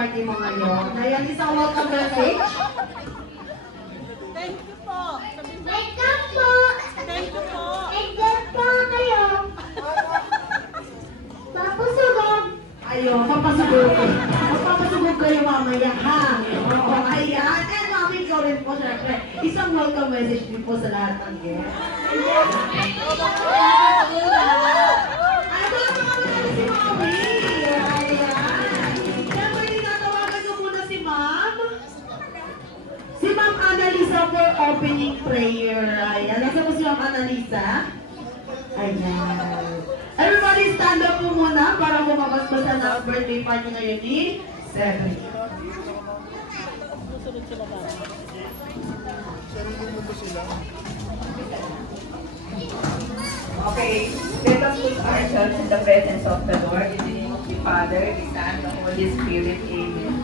party mo ngayon. Ayan, isang welcome message. Thank you po. Welcome po. Thank you po. Enjoy po kayo. Papasugod. Ayun, papasugod. Papasugod kayo mamaya, ha? Oo, ayan. And mami, ikaw rin po, syempre. Isang welcome message din po sa lahat ng guests. Si Mami! Ayan! Siyempre, tinatawagan ko muna si Ma'am. Si Ma'am Annalisa for opening prayer. Ayan. Nasa po si Ma'am Annalisa? Ayan. Everybody stand up po muna para bumabasbasan ang birthday party ngayon ni Cedric. Okay, let us put ourselves in the presence of the Lord. In the name of the Father, the Son, the Holy Spirit. Amen.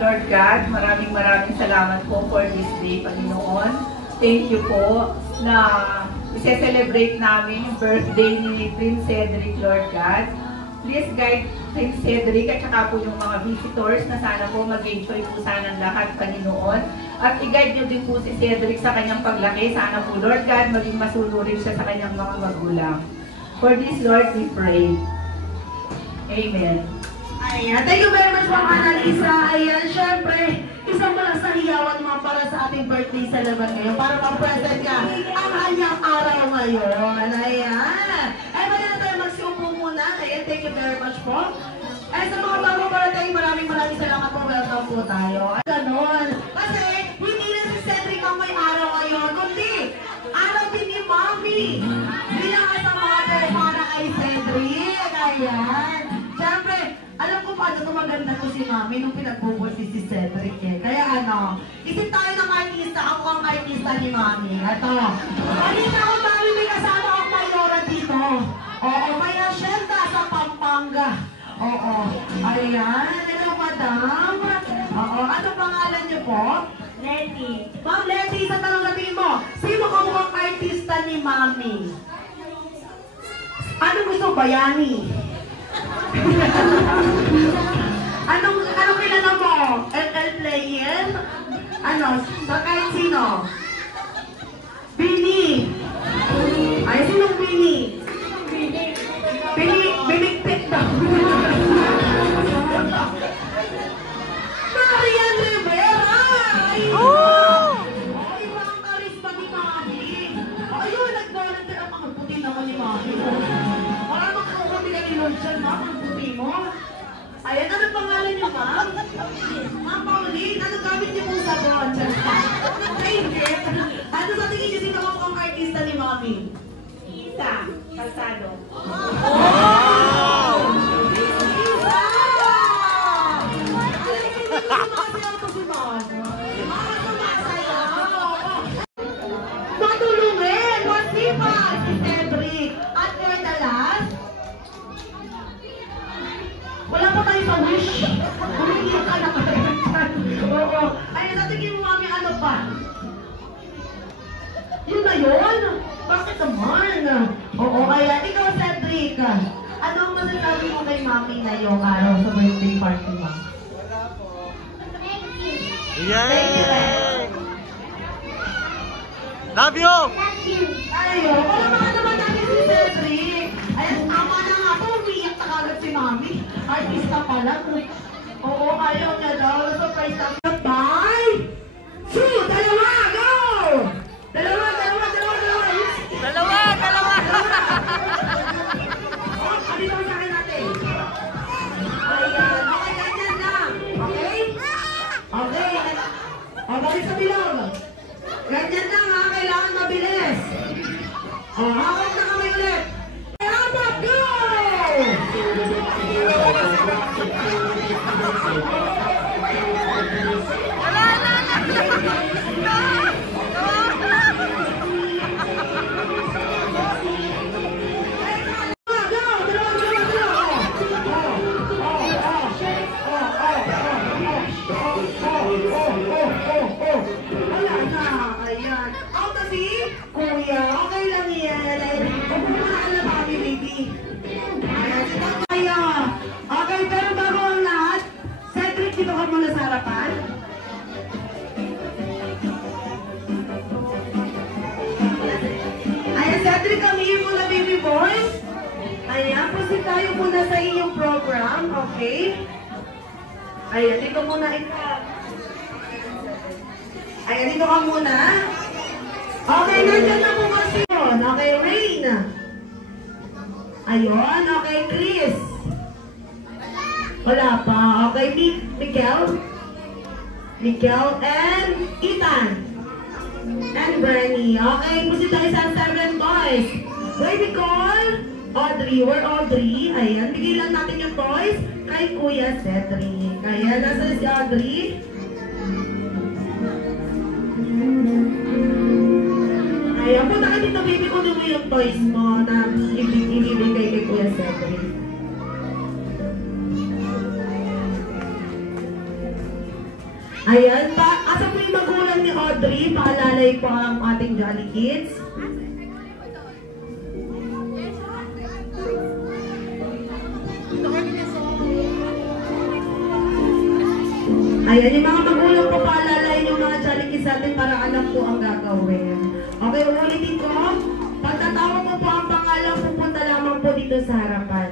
Lord God, maraming salamat po for this day, Panginoon. Thank you po na i-celebrate namin yung birthday ni Prince Cedric, Lord God. Please guide Prince Cedric at saka po yung mga visitors na sana po mag-enjoy po sana ng lahat, Panginoon. At i-guide nyo din po si Cedric sa kanyang paglaki. Sana po, Lord God, maging masunurin siya sa kanyang mga magulang. For this, Lord, we pray. Amen. Ayan. Thank you very much, Ma'am Annalisa. Ayan, syempre, isang malang sa hiyawan mga para sa ating birthday celebrant ngayon para ma-present ka ang kanyang araw ngayon. Ayan. Ay, pwede na tayo magsiupo muna. Ayan, thank you very much po. Ay, sa mga bago para tayo, maraming salamat po. Welcome po tayo. Ay, ganun. Kasi, hindi na si Cedric ang may araw ngayon, kundi araw din ni Mami. Bilang sa mother para kay Cedric. Ayan. Siyempre, alam ko paano ito maganda ko si Mami nung pinagbubuti si Cedric eh. Kaya ano, isip tayo ng artista, ako ang artista ni Mami. Ito. Kanina ako, Mami, may kasama akong Maylora dito. Oo, may asyenda sa Pampanga. Oo. Ayan. Hello, madam. Oo. Ano pangalan niyo po? Letty. Ma'am Letty, sa tanong natin mo, sino kamukhang artista ni Mami? Ano gusto? Bayani? Anong kilala mo? LL player? Ano? Sa kahit sino? Bini. Ay, sinong Bini? Binigpit daw. Marian Rivera! Ay, mga karisma ni Mami. Ayun, nag-volunteer ang mga puti naman ni Mami. Parang magkukuti ka ni Lord dyan, Ma'am, ang puti mo. Ayan, ano pangalan niyo, Ma'am? Ma'am Pauline, ano gamit niyo pong sabon? Ay, hindi. Ano sa tingin niyo sino ang artista ni Mami? Isa, Calzado. Wow! Isa! Matulungin! Masipag si Cedric! At for the last, wala pa tayo sa wish. Humingi ka na kayo. Oo. Ayun, natigin mo Mami, ano pa? Yun na yun? Bakit naman? Oo, kaya ikaw, Cedric. Ano ang masasabi mo kay Mami ngayong araw sa birthday party mo? Thank you, Love you! Ayun, palamahan naman natin si Cedric. Ayun, tama na nga po, umiiyak na kagad si Mami. Artista pala. Oo, ayaw niya daw. Surprise na. 5, 2, 2, go! Dalawa! Oh, halito sa akin natin. Ayan, okay, ganyan lang. Okay? Okay. O, balik sa bilog. Ganyan lang ha, kailangan mabilis. O, hawak na kami ulit. Habak, go! Wala na, ayan. Ako kasi, kuya, okay lang yan. proceed tayo muna sa inyong program, okay? Ayan, dito muna ito. Ayan, dito ka muna. Okay, nandyan na po ba si Ron? Okay, Rain. Ayun, okay, Chris. Wala pa. Okay, Miguel. Miguel and Ethan. And Bernie. Okay, proceed tayo sa 7 toys. Baby call. Audrey. Where Audrey? Ayan, bigay lang natin yung toys kay Kuya Cedric. Ayan, nasa si Audrey. Ayan, punta ka dito, baby, kunin mo yung toys mo na ibibigay kay Kuya Cedric. Ayan, asa po yung magulang ni Audrey? Paalalay po ang ating Jolly Kids. Ayan, yung mga magulang po paalalain yung mga Jolly Kids natin para alam po ang gagawin. Okay, ulitin ko. Pagtatawag mo po ang pangalan, pupunta lamang po dito sa harapan.